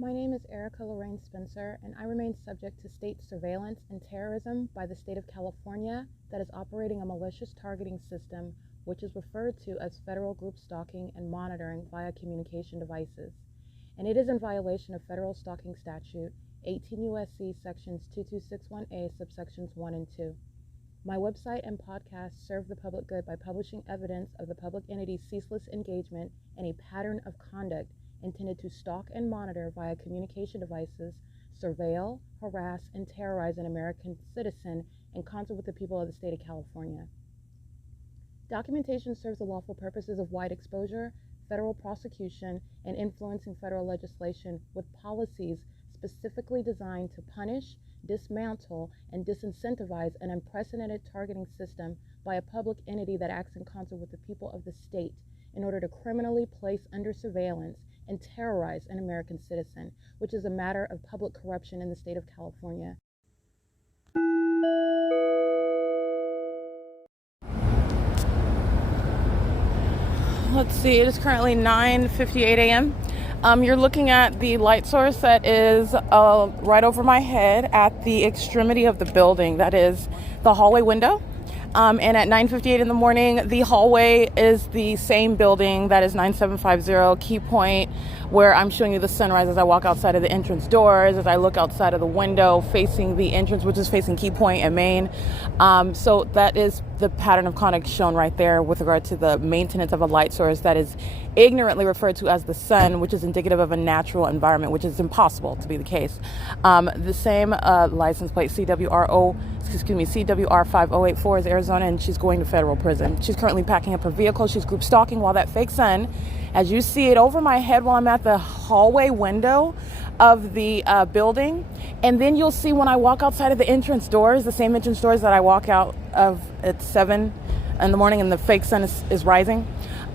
My name is Erica Lorraine Spencer, and I remain subject to state surveillance and terrorism by the state of California that is operating a malicious targeting system which is referred to as federal group stalking and monitoring via communication devices. And it is in violation of federal stalking statute 18 U.S.C. sections 2261A subsections 1 and 2. My website and podcast serve the public good by publishing evidence of the public entity's ceaseless engagement in a pattern of conduct intended to stalk and monitor via communication devices, surveil, harass, and terrorize an American citizen in concert with the people of the state of California. Documentation serves the lawful purposes of wide exposure, federal prosecution, and influencing federal legislation with policies specifically designed to punish, dismantle, and disincentivize an unprecedented targeting system by a public entity that acts in concert with the people of the state in order to criminally place under surveillance and terrorize an American citizen, which is a matter of public corruption in the state of California. Let's see, it is currently 9:58 a.m. You're looking at the light source that is right over my head at the extremity of the building. That is the hallway window. And at 9:58 in the morning, the hallway is the same building that is 9750 Key Point, where I'm showing you the sunrise as I walk outside of the entrance doors, as I look outside of the window facing the entrance, which is facing Key Point and Main. So that is the pattern of conduct shown right there with regard to the maintenance of a light source that is ignorantly referred to as the sun, which is indicative of a natural environment, which is impossible to be the case. The same license plate, CWR 5084 is Arizona, and she's going to federal prison. She's currently packing up her vehicle. She's group stalking while that fake sun, as you see it over my head while I'm at the hallway window of the building. And then you'll see when I walk outside of the entrance doors, the same entrance doors that I walk out of at 7 in the morning and the fake sun is rising.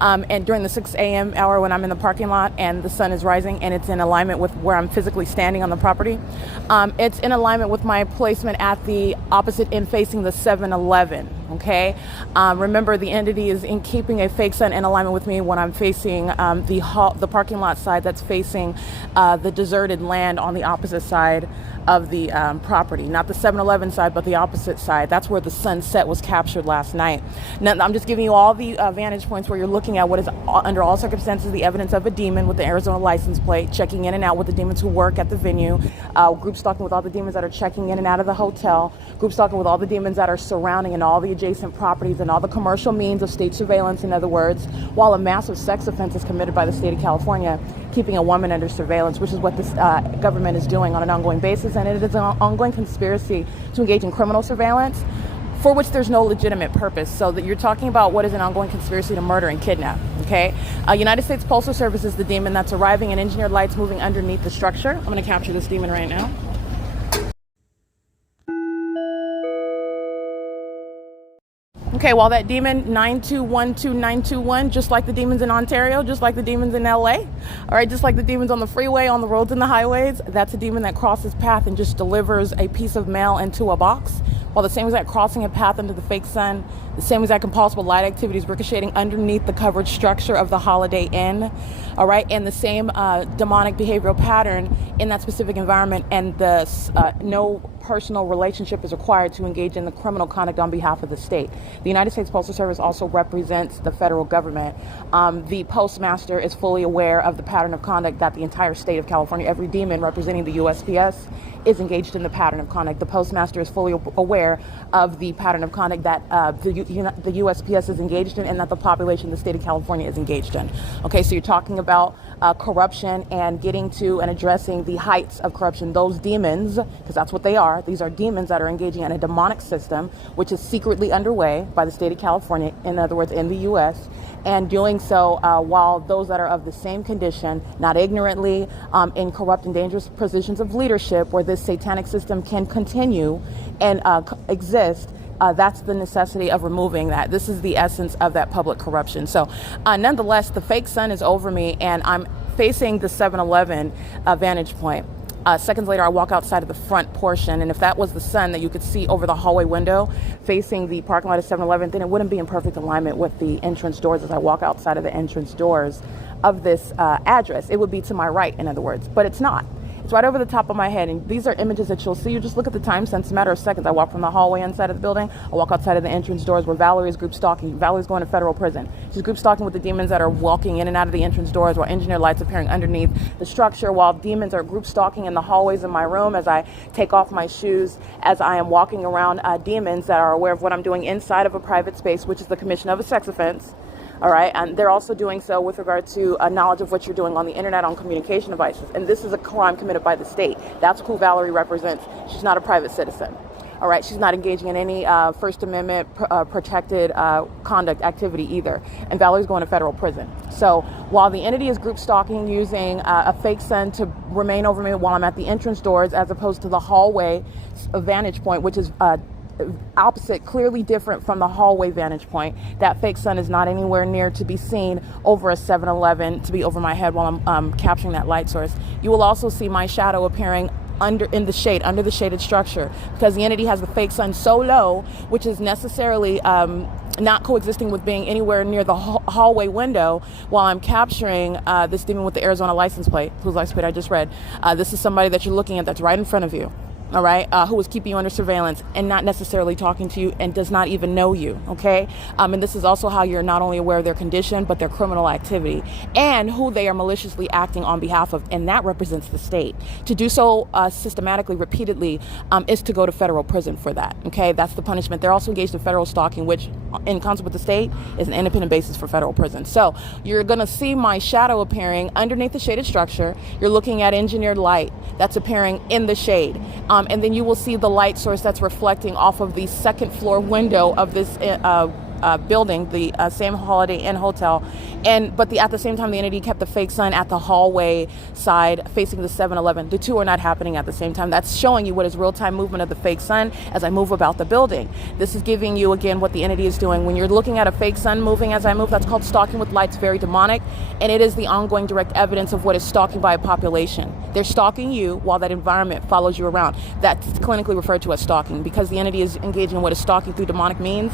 And during the 6 a.m. hour when I'm in the parking lot and the sun is rising and it's in alignment with where I'm physically standing on the property, it's in alignment with my placement at the opposite end facing the 7-Eleven, okay? Remember, the entity is in keeping a fake sun in alignment with me when I'm facing the parking lot side that's facing the deserted land on the opposite side of the property. Not the 7-Eleven side, but the opposite side. That's where the sunset was captured last night. Now, I'm just giving you all the vantage points where you're looking at what is, under all circumstances, the evidence of a demon with the Arizona license plate, checking in and out with the demons who work at the venue, group stalking with all the demons that are checking in and out of the hotel, group stalking with all the demons that are surrounding and all the adjacent properties and all the commercial means of state surveillance, in other words, while a massive sex offense is committed by the state of California, keeping a woman under surveillance, which is what this government is doing on an ongoing basis. And it is an ongoing conspiracy to engage in criminal surveillance for which there's no legitimate purpose. So that you're talking about what is an ongoing conspiracy to murder and kidnap, okay? United States Postal Service is the demon that's arriving and engineered lights moving underneath the structure. I'm going to capture this demon right now. Okay, well, that demon 9212921, just like the demons in Ontario, just like the demons in LA, all right, just like the demons on the freeway, on the roads and the highways, that's a demon that crosses path and just delivers a piece of mail into a box. While the same exact crossing a path into the fake sun, the same exact impossible light activities ricocheting underneath the covered structure of the Holiday Inn, all right, and the same demonic behavioral pattern in that specific environment, and the no personal relationship is required to engage in the criminal conduct on behalf of the state. The United States Postal Service also represents the federal government. The postmaster is fully aware of the pattern of conduct that the entire state of California, every demon representing the U.S.P.S. is engaged in the pattern of conduct. The postmaster is fully aware of the pattern of conduct that the U.S.P.S. is engaged in and that the population of the state of California is engaged in. Okay, so you're talking about corruption and getting to and addressing the heights of corruption. Those demons, because that's what they are, these are demons that are engaging in a demonic system which is secretly underway by the state of California, in other words, in the U.S., and doing so while those that are of the same condition, not ignorantly in corrupt and dangerous positions of leadership where this satanic system can continue and exist, that's the necessity of removing that. This is the essence of that public corruption. So nonetheless, the fake sun is over me and I'm facing the 7-Eleven vantage point. Seconds later, I walk outside of the front portion, and if that was the sun that you could see over the hallway window facing the parking lot of 7-Eleven, then it wouldn't be in perfect alignment with the entrance doors as I walk outside of the entrance doors of this address. It would be to my right, in other words, but it's not. It's right over the top of my head, and these are images that you'll see. You just look at the time sense, a matter of seconds. I walk from the hallway inside of the building. I walk outside of the entrance doors where Valerie is group stalking. Valerie's going to federal prison. She's group stalking with the demons that are walking in and out of the entrance doors, while engineered lights appearing underneath the structure, while demons are group stalking in the hallways of my room as I take off my shoes, as I am walking around demons that are aware of what I'm doing inside of a private space, which is the commission of a sex offense. All right, and they're also doing so with regard to knowledge of what you're doing on the internet, on communication devices. And this is a crime committed by the state. That's who Valerie represents. She's not a private citizen. All right, she's not engaging in any First Amendment protected conduct activity either. And Valerie's going to federal prison. So while the entity is group stalking using a fake sun to remain over me while I'm at the entrance doors, as opposed to the hallway vantage point, which is opposite, clearly different from the hallway vantage point. That fake sun is not anywhere near to be seen over a 7-Eleven, to be over my head while I'm capturing that light source. You will also see my shadow appearing under the shaded structure, because the entity has the fake sun so low, which is necessarily not coexisting with being anywhere near the hallway window while I'm capturing this demon with the Arizona license plate, whose license plate I just read. This is somebody that you're looking at that's right in front of you. All right, who is keeping you under surveillance and not necessarily talking to you and does not even know you, okay? And this is also how you're not only aware of their condition, but their criminal activity and who they are maliciously acting on behalf of, and that represents the state. To do so systematically, repeatedly, is to go to federal prison for that, okay? That's the punishment. They're also engaged in federal stalking, which, in concert with the state, is an independent basis for federal prison. So you're gonna see my shadow appearing underneath the shaded structure. You're looking at engineered light that's appearing in the shade. And then you will see the light source that's reflecting off of the second floor window of this building, the same Holiday Inn hotel. But at the same time, the entity kept the fake sun at the hallway side facing the 7-Eleven. The two are not happening at the same time. That's showing you what is real-time movement of the fake sun as I move about the building. This is giving you, again, what the entity is doing. When you're looking at a fake sun moving as I move, that's called stalking with lights, very demonic. And it is the ongoing direct evidence of what is stalking by a population. They're stalking you while that environment follows you around. That's clinically referred to as stalking, because the entity is engaging in what is stalking through demonic means,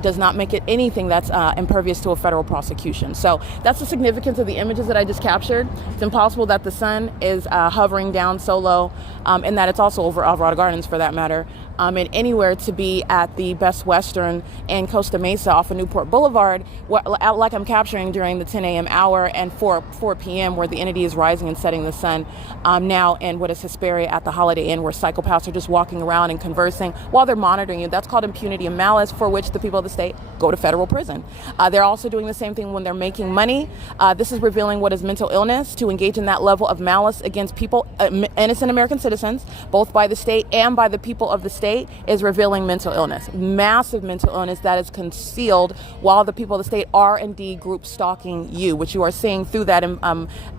does not make it anything that's impervious to a federal prosecution. So that's the significance of the images that I just captured. It's impossible that the sun is hovering down so low, and that it's also over Alvarado Gardens, for that matter, and anywhere to be at the Best Western and Costa Mesa off of Newport Boulevard, like I'm capturing during the 10 a.m. hour and 4 p.m. where the entity is rising and setting the sun, now in what is Hesperia at the Holiday Inn, where psychopaths are just walking around and conversing while they're monitoring you. That's called impunity and malice, for which the people of the state go to federal prison. They're also doing the same thing when they're making money. This is revealing what is mental illness. To engage in that level of malice against people, innocent American citizens, both by the state and by the people of the state, is revealing mental illness, massive mental illness that is concealed while the people of the state are indeed group stalking you, which you are seeing through that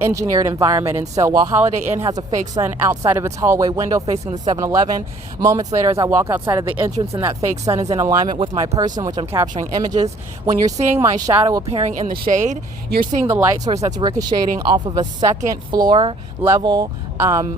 engineered environment. And so while Holiday Inn has a fake sun outside of its hallway window facing the 7-Eleven, moments later as I walk outside of the entrance and that fake sun is in alignment with my person, which I'm capturing images, when you're seeing my shadow appearing in the shade, you're seeing the light source that's ricocheting off of a second floor level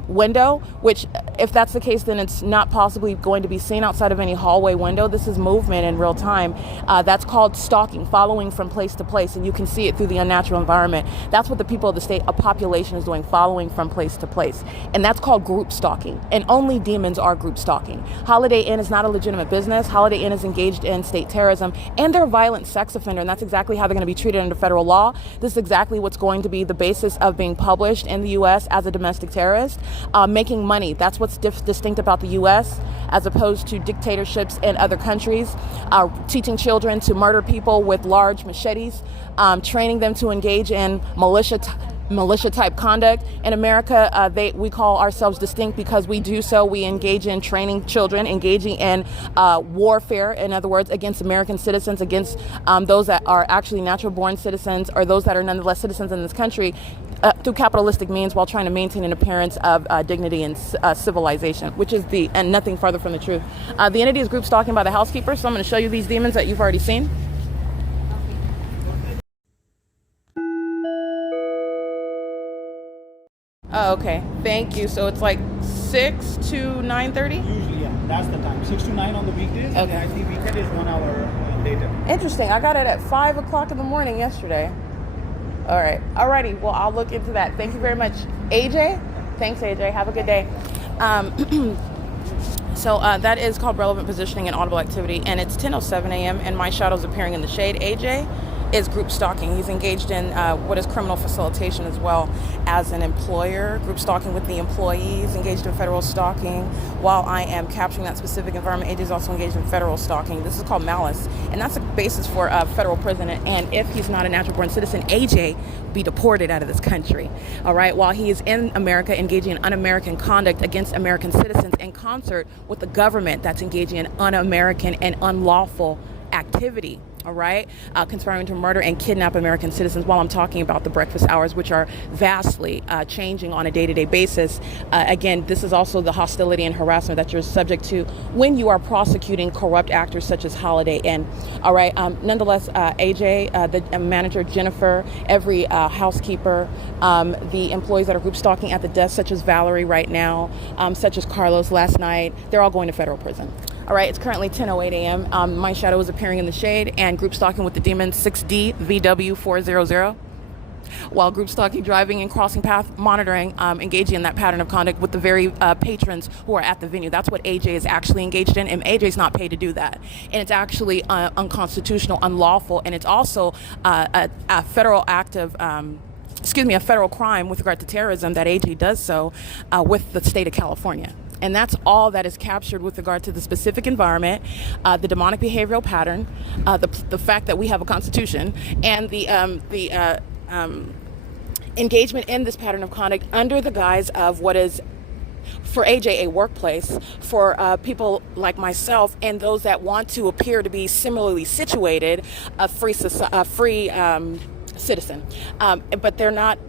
window, which, if that's the case, then it's not possibly going to be seen outside of any hallway window. This is movement in real time. That's called stalking, following from place to place, and you can see it through the unnatural environment. That's what the people of the state, a population, is doing, following from place to place, and that's called group stalking, and only demons are group stalking. Holiday Inn is not a legitimate business. Holiday Inn is engaged in state terrorism, and they're a violent sex offender, and that's exactly how they're going to be treated under federal law. This is exactly what's going to be the basis of being published in the U.S. as a domestic terrorist. Making money. That's what's distinct about the U.S. as opposed to dictatorships in other countries. Teaching children to murder people with large machetes, training them to engage in militia type conduct. In America, we call ourselves distinct because we do so. We engage in training children, engaging in warfare, in other words, against American citizens, against those that are actually natural born citizens, or those that are nonetheless citizens in this country, through capitalistic means, while trying to maintain an appearance of dignity and civilization, which is and nothing farther from the truth. The entity is group stalking by the housekeeper, so I'm going to show you these demons that you've already seen. Oh, okay. Thank you. So it's like 6 to 9:30? Usually, yeah, that's the time. 6 to 9 on the weekdays, and I think weekend is 1 hour later. Interesting. I got it at 5 o'clock in the morning yesterday. All right. Alrighty. Well, I'll look into that. Thank you very much, AJ. Thanks, AJ. Have a good day. So that is called relevant positioning and audible activity, and it's 10:07 a.m. and my shadow's appearing in the shade. AJ is group stalking. He's engaged in what is criminal facilitation as well as an employer, group stalking with the employees, engaged in federal stalking. While I am capturing that specific environment, AJ is also engaged in federal stalking. This is called malice, and that's the basis for federal prison. And if he's not a natural born citizen, AJ will be deported out of this country. All right, while he is in America engaging in un-American conduct against American citizens in concert with the government that's engaging in un-American and unlawful activity. All right, conspiring to murder and kidnap American citizens while I'm talking about the breakfast hours, which are vastly changing on a day-to-day basis. Again, this is also the hostility and harassment that you're subject to when you are prosecuting corrupt actors such as Holiday Inn. All right, nonetheless, AJ, the manager, Jennifer, every housekeeper, the employees that are group stalking at the desk, such as Valerie right now, such as Carlos last night, they're all going to federal prison. All right, it's currently 10:08 a.m. My shadow is appearing in the shade and group stalking with the demon 6D VW400. While group stalking, driving and crossing path monitoring, engaging in that pattern of conduct with the very patrons who are at the venue. That's what AJ is actually engaged in, and AJ is not paid to do that. And it's actually unconstitutional, unlawful, and it's also a federal act of a federal crime with regard to terrorism that AJ does so with the state of California. And that's all that is captured with regard to the specific environment, the demonic behavioral pattern, the fact that we have a constitution, and the engagement in this pattern of conduct under the guise of what is, for AJ, a workplace for people like myself and those that want to appear to be similarly situated, a free citizen, but they're not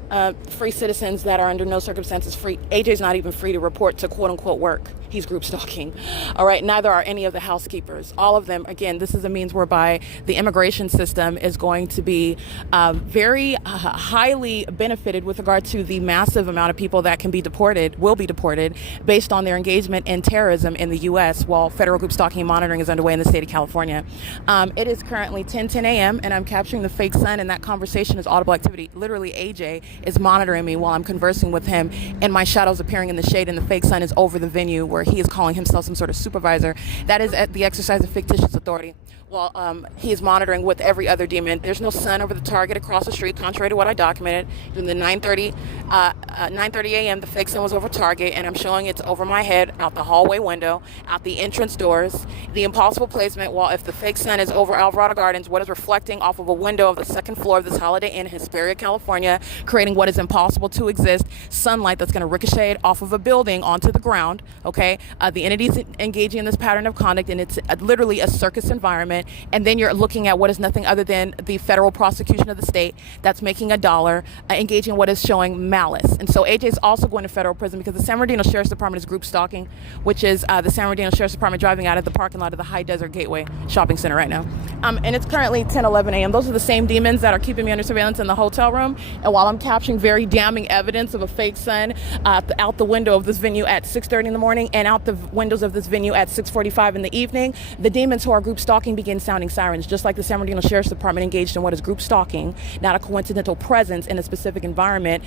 free citizens that are under no circumstances free. AJ's not even free to report to quote unquote work. He's group stalking. All right, neither are any of the housekeepers. All of them, again, this is a means whereby the immigration system is going to be very highly benefited with regard to the massive amount of people that can be deported, will be deported, based on their engagement in terrorism in the U.S. while federal group stalking and monitoring is underway in the state of California. It is currently 10:10 a.m. and I'm capturing the fake sun, and that conversation is audible activity. Literally, AJ is monitoring me while I'm conversing with him, and my shadow's appearing in the shade, and the fake sun is over the venue where he is calling himself some sort of supervisor. That is at the exercise of fictitious authority. Well, he is monitoring with every other demon. There's no sun over the target across the street, contrary to what I documented. In the 9:30 a.m., the fake sun was over target, and I'm showing it's over my head, out the hallway window, out the entrance doors. The impossible placement, well, if the fake sun is over Alvarado Gardens, what is reflecting off of a window of the second floor of this Holiday Inn, Hesperia, California, creating what is impossible to exist, sunlight that's going to ricochet off of a building onto the ground, okay? The entity's engaging in this pattern of conduct, and it's literally a circus environment. And then you're looking at what is nothing other than the federal prosecution of the state that's making $1, engaging in what is showing malice. And so AJ is also going to federal prison because the San Bernardino Sheriff's Department is group stalking, which is the San Bernardino Sheriff's Department driving out of the parking lot of the High Desert Gateway Shopping Center right now. And it's currently 10:11 a.m. Those are the same demons that are keeping me under surveillance in the hotel room. And while I'm capturing very damning evidence of a fake sun out the window of this venue at 6:30 in the morning and out the windows of this venue at 6:45 in the evening, the demons who are group stalking begin sounding sirens, just like the San Bernardino Sheriff's Department engaged in what is group stalking, not a coincidental presence in a specific environment,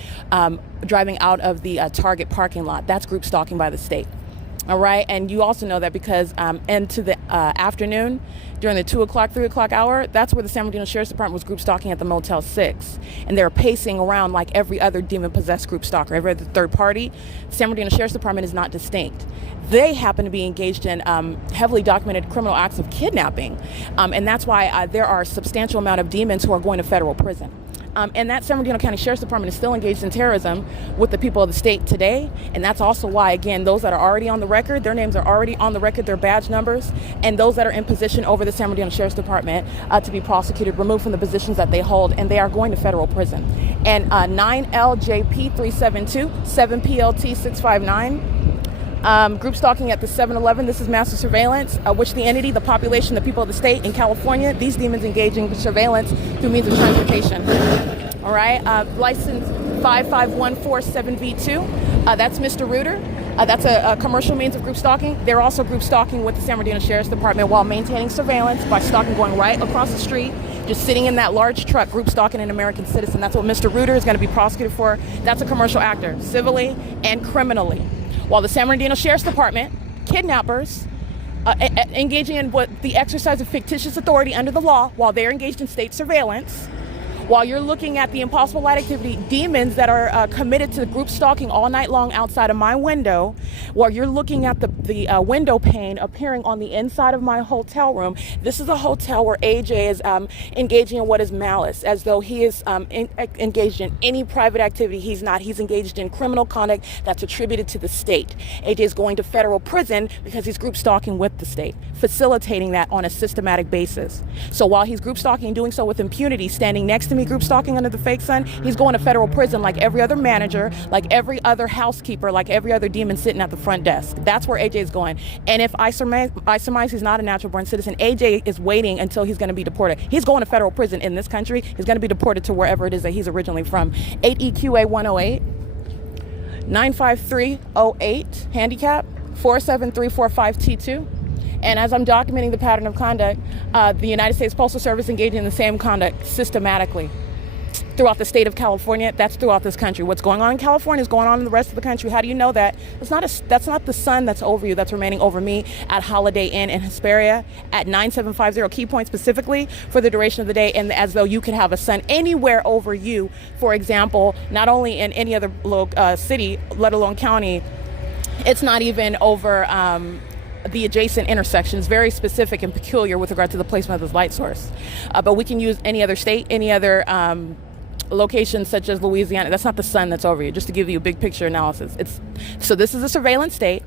driving out of the Target parking lot. That's group stalking by the state. All right, and you also know that because into the afternoon, during the 2 o'clock, 3 o'clock hour, that's where the San Bernardino Sheriff's Department was group stalking at the Motel 6. And they're pacing around like every other demon-possessed group stalker, every other third party. The San Bernardino Sheriff's Department is not distinct. They happen to be engaged in heavily documented criminal acts of kidnapping. And that's why there are a substantial amount of demons who are going to federal prison. And that San Bernardino County Sheriff's Department is still engaged in terrorism with the people of the state today. And that's also why, again, those that are already on the record, their names are already on the record, their badge numbers, and those that are in position over the San Bernardino Sheriff's Department to be prosecuted, removed from the positions that they hold, and they are going to federal prison. And 9LJP372, 7PLT659, group stalking at the 7-Eleven. This is massive surveillance, which the entity, the population, the people of the state in California, these demons engaging in surveillance through means of transportation. All right, licensed 5514-7V2. That's Mr. Reuter. That's a commercial means of group stalking. They're also group stalking with the San Bernardino Sheriff's Department while maintaining surveillance by stalking going right across the street, just sitting in that large truck, group stalking an American citizen. That's what Mr. Reuter is going to be prosecuted for. That's a commercial actor, civilly and criminally. While the San Bernardino Sheriff's Department, kidnappers, engaging in what the exercise of fictitious authority under the law while they're engaged in state surveillance. While you're looking at the impossible light activity, demons that are committed to group stalking all night long outside of my window, while you're looking at the window pane appearing on the inside of my hotel room. This is a hotel where AJ is engaging in what is malice, as though he is engaged in any private activity. He's not. He's engaged in criminal conduct that's attributed to the state. AJ is going to federal prison because he's group stalking with the state, facilitating that on a systematic basis. So while he's group stalking and doing so with impunity, standing next to me group stalking under the fake sun, he's going to federal prison like every other manager, like every other housekeeper, like every other demon sitting at the front desk. That's where AJ is going. And if I surmise he's not a natural born citizen, AJ is waiting until he's going to be deported. He's going to federal prison in this country. He's going to be deported to wherever it is that he's originally from. 8 EQA 108 95308 handicap 47345 T2. And as I'm documenting the pattern of conduct, the United States Postal Service engaging in the same conduct systematically throughout the state of California. That's throughout this country. What's going on in California is going on in the rest of the country. How do you know that? That's not the sun that's over you, that's remaining over me at Holiday Inn in Hesperia at 9750 KeyPoint specifically for the duration of the day, and as though you could have a sun anywhere over you. For example, not only in any other city, let alone county, it's not even over the adjacent intersections, very specific and peculiar with regard to the placement of this light source. But we can use any other state, any other locations such as Louisiana. That's not the sun that's over you, just to give you a big picture analysis. So this is a surveillance state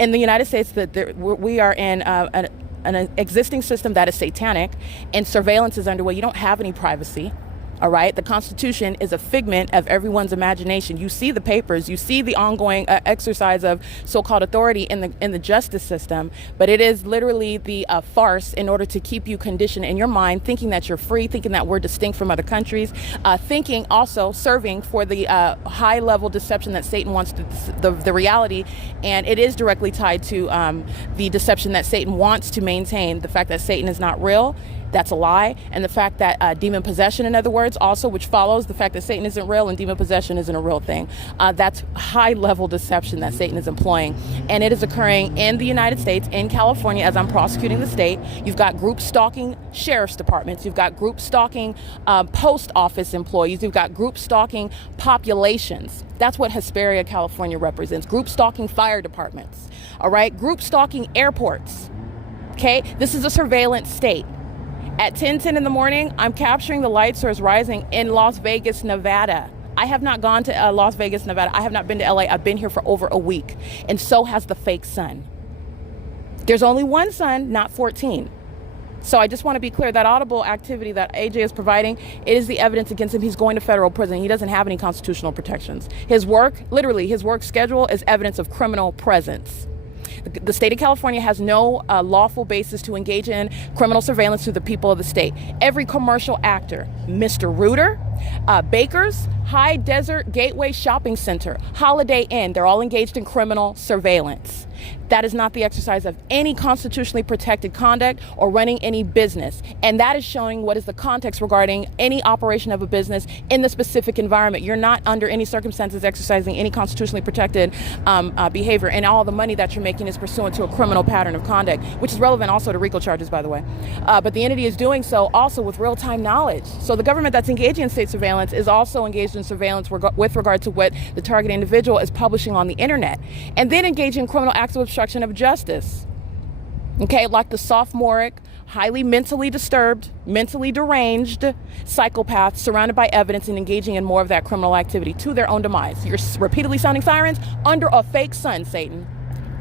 in the United States that we are in an existing system that is satanic, and surveillance is underway. You don't have any privacy. All right. The Constitution is a figment of everyone's imagination. You see the papers, you see the ongoing exercise of so-called authority in the justice system, but it is literally the farce in order to keep you conditioned in your mind, thinking that you're free, thinking that we're distinct from other countries, thinking also serving for the high-level deception that Satan wants the reality, and it is directly tied to the deception that Satan wants to maintain. The fact that Satan is not real, that's a lie. And the fact that demon possession, in other words, also, which follows the fact that Satan isn't real and demon possession isn't a real thing. That's high-level deception that Satan is employing. And it is occurring in the United States, in California, as I'm prosecuting the state. You've got group stalking sheriff's departments. You've got group stalking post office employees. You've got group stalking populations. That's what Hesperia, California represents. Group stalking fire departments. All right? Group stalking airports. Okay? This is a surveillance state. At 10:10 in the morning, I'm capturing the light source rising in Las Vegas, Nevada. I have not gone to Las Vegas, Nevada. I have not been to LA. I've been here for over a week. And so has the fake sun. There's only one sun, not 14. So I just want to be clear that audible activity that AJ is providing, it is the evidence against him. He's going to federal prison. He doesn't have any constitutional protections. His work, literally, his work schedule is evidence of criminal presence. The state of California has no lawful basis to engage in criminal surveillance through the people of the state. Every commercial actor, Mr. Reuter, Baker's, High Desert Gateway Shopping Center, Holiday Inn, they're all engaged in criminal surveillance. That is not the exercise of any constitutionally protected conduct or running any business. And that is showing what is the context regarding any operation of a business in the specific environment. You're not under any circumstances exercising any constitutionally protected behavior, and all the money that you're making is pursuant to a criminal pattern of conduct, which is relevant also to RICO charges, by the way. But the entity is doing so also with real-time knowledge. So the government that's engaging in state surveillance is also engaged in surveillance with regard to what the target individual is publishing on the internet, and then engaging in criminal acts of obstruction of justice. Okay, like the sophomoric, highly mentally disturbed, mentally deranged psychopaths surrounded by evidence and engaging in more of that criminal activity to their own demise. You're repeatedly sounding sirens under a fake sun, Satan,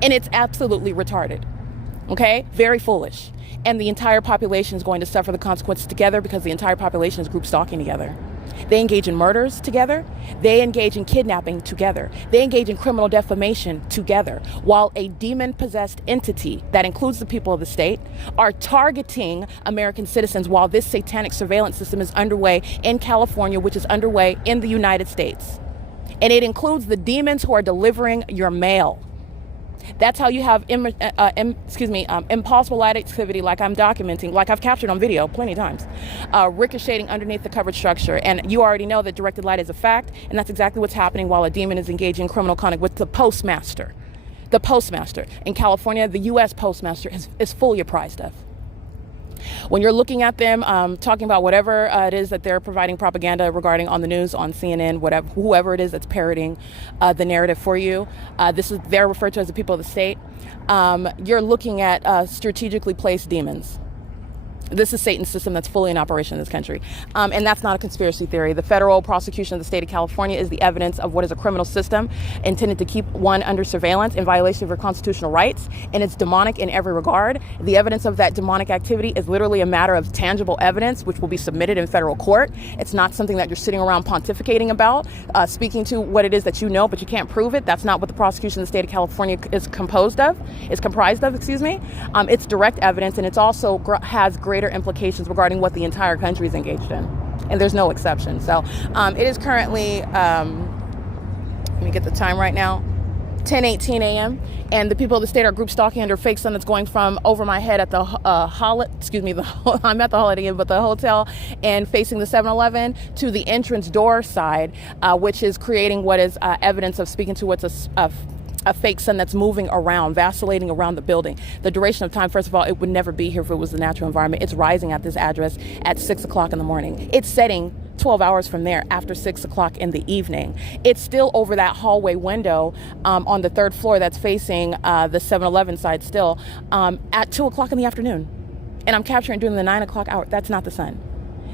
and it's absolutely retarded. Okay, very foolish. And the entire population is going to suffer the consequences together because the entire population is group stalking together. They engage in murders together. They engage in kidnapping together. They engage in criminal defamation together, while a demon-possessed entity that includes the people of the state are targeting American citizens while this satanic surveillance system is underway in California, which is underway in the United States. And it includes the demons who are delivering your mail. That's how you have impossible light activity, like I'm documenting, like I've captured on video plenty of times, ricocheting underneath the covered structure. And you already know that directed light is a fact, and that's exactly what's happening while a demon is engaging in criminal conduct with the postmaster. The postmaster. In California, the U.S. postmaster is fully apprised of. When you're looking at them talking about whatever it is that they're providing propaganda regarding on the news, on CNN, whatever, whoever it is that's parroting the narrative for you, they're referred to as the people of the state. You're looking at strategically placed demons. This is Satan's system that's fully in operation in this country. And that's not a conspiracy theory. The federal prosecution of the state of California is the evidence of what is a criminal system intended to keep one under surveillance in violation of your constitutional rights. And it's demonic in every regard. The evidence of that demonic activity is literally a matter of tangible evidence, which will be submitted in federal court. It's not something that you're sitting around pontificating about, speaking to what it is that you know, but you can't prove it. That's not what the prosecution of the state of California is comprised of, It's direct evidence, and it's also has greater implications regarding what the entire country is engaged in, and there's no exception. So it is currently let me get the time right now, 10:18 a.m. and the people of the state are group stalking under fake sun that's going from over my head at the I'm at the Holiday Inn, but the hotel, and facing the 7-Eleven to the entrance door side, which is creating what is evidence of speaking to what's a fake sun that's moving around, vacillating around the building. The duration of time, first of all, it would never be here if it was the natural environment. It's rising at this address at 6 o'clock in the morning. It's setting 12 hours from there after 6 o'clock in the evening. It's still over that hallway window on the third floor that's facing the 7-Eleven side still at 2 o'clock in the afternoon. And I'm capturing during the 9 o'clock hour. That's not the sun.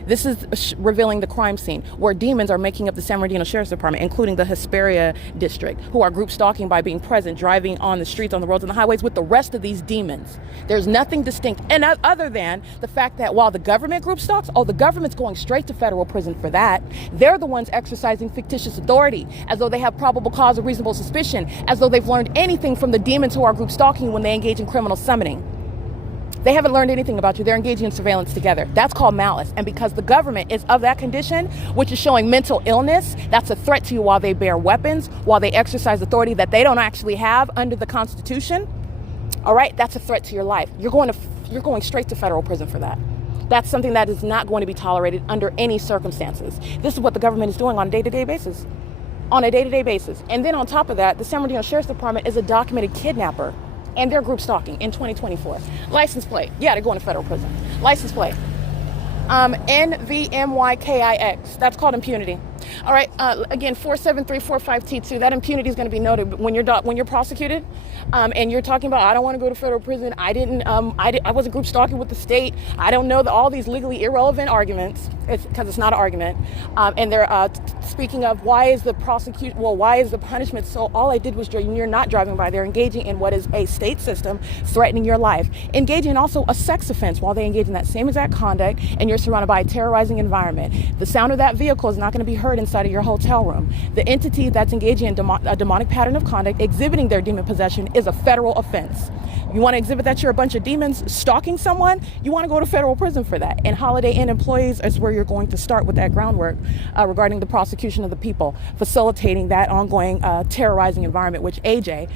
This is revealing the crime scene where demons are making up the San Bernardino Sheriff's Department, including the HESPERIA district, who are group stalking by being present, driving on the streets, on the roads, and the highways with the rest of these demons. There's nothing distinct, and other than the fact that while the government group stalks, the government's going straight to federal prison for that. They're the ones exercising fictitious authority, as though they have probable cause or reasonable suspicion, as though they've learned anything from the demons who are group stalking when they engage in criminal summoning. They haven't learned anything about you. They're engaging in surveillance together. That's called malice. And because the government is of that condition, which is showing mental illness, that's a threat to you while they bear weapons, while they exercise authority that they don't actually have under the Constitution. All right, that's a threat to your life. You're going straight to federal prison for that. That's something that is not going to be tolerated under any circumstances. This is what the government is doing on a day-to-day basis. And then on top of that, the San Bernardino Sheriff's Department is a documented kidnapper. And they're group stalking in 2024. License plate. Yeah, they're going to federal prison. License plate. NVMYKIX. That's called impunity. All right. Again, 47345T2. That impunity is going to be noted when you're prosecuted, and you're talking about, I don't want to go to federal prison. I wasn't group stalking with the state. I don't know all these legally irrelevant arguments. Because it's not an argument. And they're speaking of why is the punishment so? All I did was you're not driving by. They're engaging in what is a state system threatening your life, engaging in also a sex offense while they engage in that same exact conduct, and you're surrounded by a terrorizing environment. The sound of that vehicle is not going to be heard inside of your hotel room. The entity that's engaging in a demonic pattern of conduct, exhibiting their demon possession, is a federal offense. You want to exhibit that you're a bunch of demons stalking someone, you want to go to federal prison for that. And Holiday Inn employees is where you're going to start with that groundwork regarding the prosecution of the people, facilitating that ongoing terrorizing environment, which AJ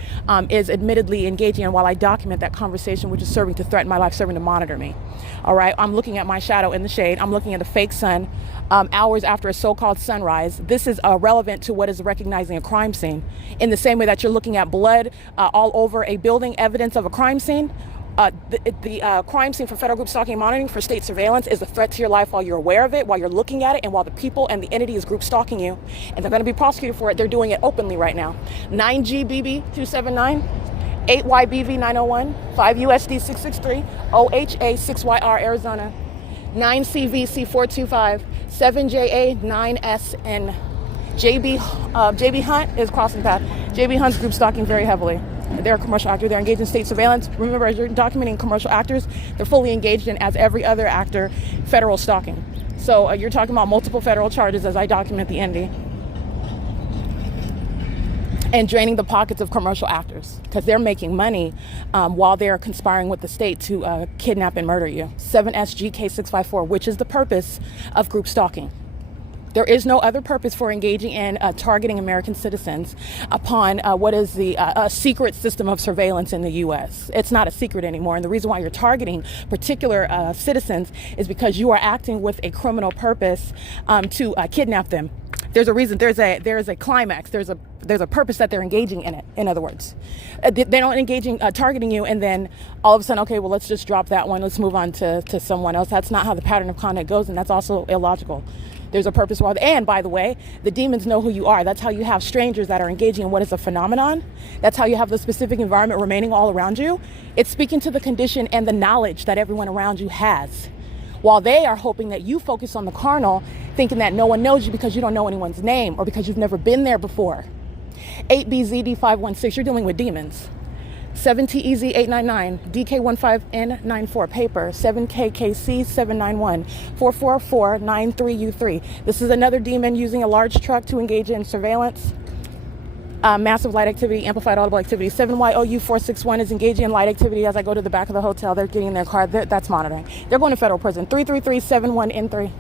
is admittedly engaging in while I document that conversation, which is serving to threaten my life, serving to monitor me. All right, I'm looking at my shadow in the shade. I'm looking at a fake sun hours after a so-called sunrise. This is relevant to what is recognizing a crime scene. In the same way that you're looking at blood all over a building, evidence of a crime scene, the crime scene for federal group stalking and monitoring for state surveillance is a threat to your life while you're aware of it, while you're looking at it, and while the people and the entity is group stalking you. And they're going to be prosecuted for it. They're doing it openly right now. 9GBB279, 8YBV901, 5USD663, OHA6YR Arizona, 9CVC425, 7JA9SN. JB Hunt is crossing path. JB Hunt's group stalking very heavily. They're a commercial actor. They're engaged in state surveillance. Remember, as you're documenting commercial actors, they're fully engaged in, as every other actor, federal stalking. So you're talking about multiple federal charges as I document the ending. And draining the pockets of commercial actors because they're making money while they're conspiring with the state to kidnap and murder you. 7SGK654, which is the purpose of group stalking. There is no other purpose for engaging in targeting American citizens upon what is the secret system of surveillance in the U.S. It's not a secret anymore. And the reason why you're targeting particular citizens is because you are acting with a criminal purpose to kidnap them. There's a reason. There's a climax. There's a purpose that they're engaging in it. In other words, they don't engage in targeting you and then all of a sudden, okay, well, let's just drop that one. Let's move on to someone else. That's not how the pattern of conduct goes, and that's also illogical. There's a purpose why. And by the way, the demons know who you are. That's how you have strangers that are engaging in what is a phenomenon. That's how you have the specific environment remaining all around you. It's speaking to the condition and the knowledge that everyone around you has. While they are hoping that you focus on the carnal, thinking that no one knows you because you don't know anyone's name or because you've never been there before. 8BZD516, you're dealing with demons. 7TEZ899, DK15N94, paper, 7KKC791, 44493U3. This is another demon using a large truck to engage in surveillance. Massive light activity, amplified audible activity. 7YOU461 is engaging in light activity as I go to the back of the hotel. They're getting in their car. That's monitoring. They're going to federal prison. 33371N3.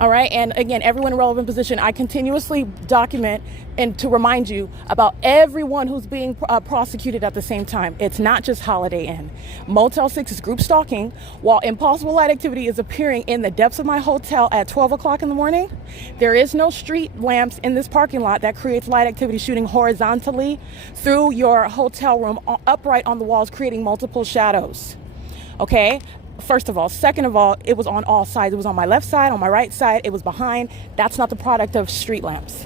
All right. And again, everyone in relevant position, I continuously document and to remind you about everyone who's being prosecuted at the same time. It's not just Holiday Inn. Motel 6 is group stalking, while impossible light activity is appearing in the depths of my hotel at 12 o'clock in the morning. There is no street lamps in this parking lot that creates light activity shooting horizontally through your hotel room, upright on the walls, creating multiple shadows. Okay. First of all. Second of all, it was on all sides. It was on my left side, on my right side. It was behind. That's not the product of street lamps.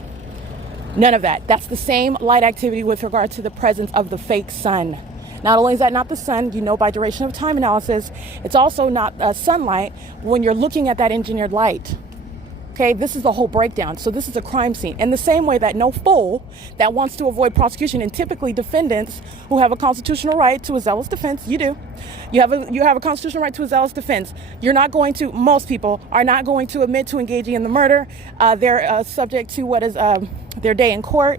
None of that. That's the same light activity with regard to the presence of the fake sun. Not only is that not the sun, you know by duration of time analysis, it's also not sunlight when you're looking at that engineered light. Okay, this is the whole breakdown. So this is a crime scene. In the same way that no fool that wants to avoid prosecution, and typically defendants who have a constitutional right to a zealous defense, you do. You have a constitutional right to a zealous defense. Most people are not going to admit to engaging in the murder. They're subject to what is their day in court,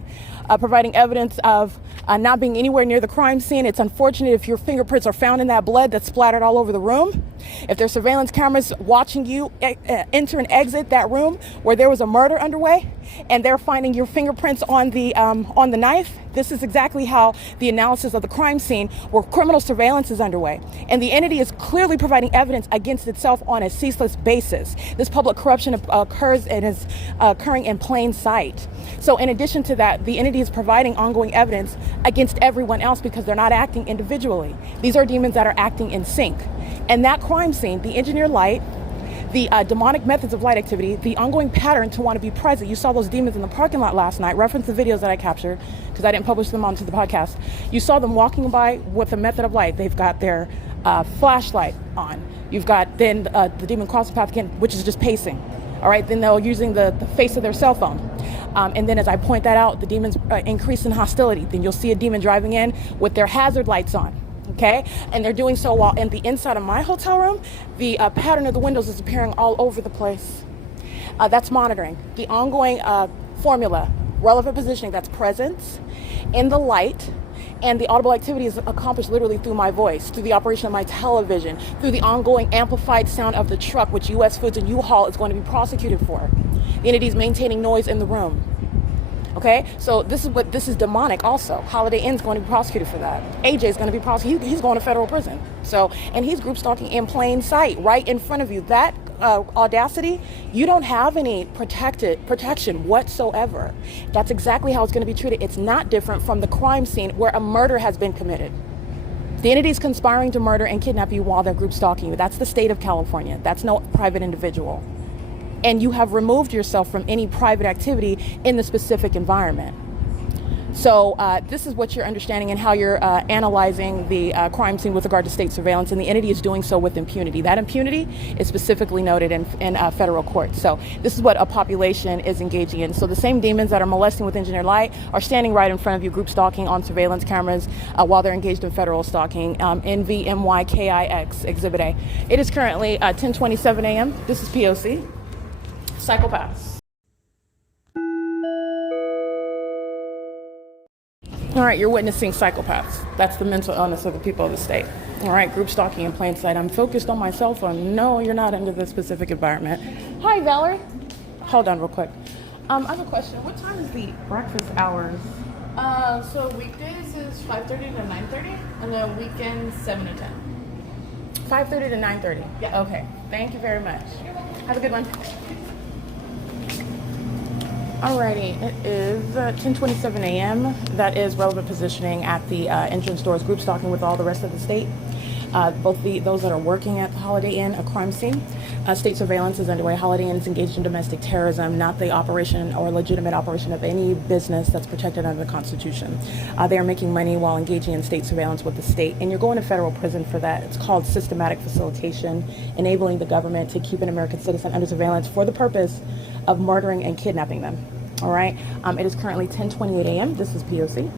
providing evidence of not being anywhere near the crime scene. It's unfortunate if your fingerprints are found in that blood that's splattered all over the room. If there's surveillance cameras watching you enter and exit that room where there was a murder underway, and they're finding your fingerprints on the knife, this is exactly how the analysis of the crime scene where criminal surveillance is underway. And the entity is clearly providing evidence against itself on a ceaseless basis. This public corruption occurs and is occurring in plain sight. So in addition to that, the entity is providing ongoing evidence against everyone else because they're not acting individually. These are demons that are acting in sync. And that crime scene, the engineered light, the demonic methods of light activity, the ongoing pattern to want to be present. You saw those demons in the parking lot last night. Reference the videos that I captured because I didn't publish them onto the podcast. You saw them walking by with a method of light. They've got their flashlight on. You've got then the demon crossing path again, which is just pacing. All right, then they're using the face of their cell phone. And then as I point that out, the demons increase in hostility. Then you'll see a demon driving in with their hazard lights on. Okay, and they're doing so while in the inside of my hotel room, the pattern of the windows is appearing all over the place. That's monitoring. The ongoing formula, relevant positioning, that's presence in the light, and the audible activity is accomplished literally through my voice, through the operation of my television, through the ongoing amplified sound of the truck, which U.S. Foods and U-Haul is going to be prosecuted for. The entity is maintaining noise in the room. Okay, so this is demonic also. Holiday Inn's going to be prosecuted for that. AJ's going to be prosecuted. He's going to federal prison. So, and he's group stalking in plain sight, right in front of you. That audacity, you don't have any protection whatsoever. That's exactly how it's going to be treated. It's not different from the crime scene where a murder has been committed. The entity is conspiring to murder and kidnap you while they're group stalking you. That's the state of California. That's no private individual. And you have removed yourself from any private activity in the specific environment. So this is what you're understanding and how you're analyzing the crime scene with regard to state surveillance, and the entity is doing so with impunity. That impunity is specifically noted in federal court. So this is what a population is engaging in. So the same demons that are molesting with engineered light are standing right in front of you, group stalking on surveillance cameras while they're engaged in federal stalking. NVMYKIX, Exhibit A. It is currently 10:27 a.m. This is P.O.C. Psychopaths. All right, you're witnessing psychopaths. That's the mental illness of the people of the state. All right, group stalking in plain sight. I'm focused on my cell phone. No, you're not under this specific environment. Hi, Valerie. Hold on real quick. I have a question. What time is the breakfast hours? So weekdays is 5:30 to 9:30, and then weekends 7 to 10. 5:30 to 9:30. Yeah. Okay. Thank you very much. Have a good one. Alrighty, it is 10:27 a.m. That is relevant positioning at the entrance doors, group stalking with all the rest of the state. Both those that are working at the Holiday Inn, a crime scene. State surveillance is underway. Holiday Inn is engaged in domestic terrorism, not the operation or legitimate operation of any business that's protected under the Constitution. They are making money while engaging in state surveillance with the state, and you're going to federal prison for that. It's called systematic facilitation, enabling the government to keep an American citizen under surveillance for the purpose of murdering and kidnapping them. All right. It is currently 10:28 a.m. This is P.O.C.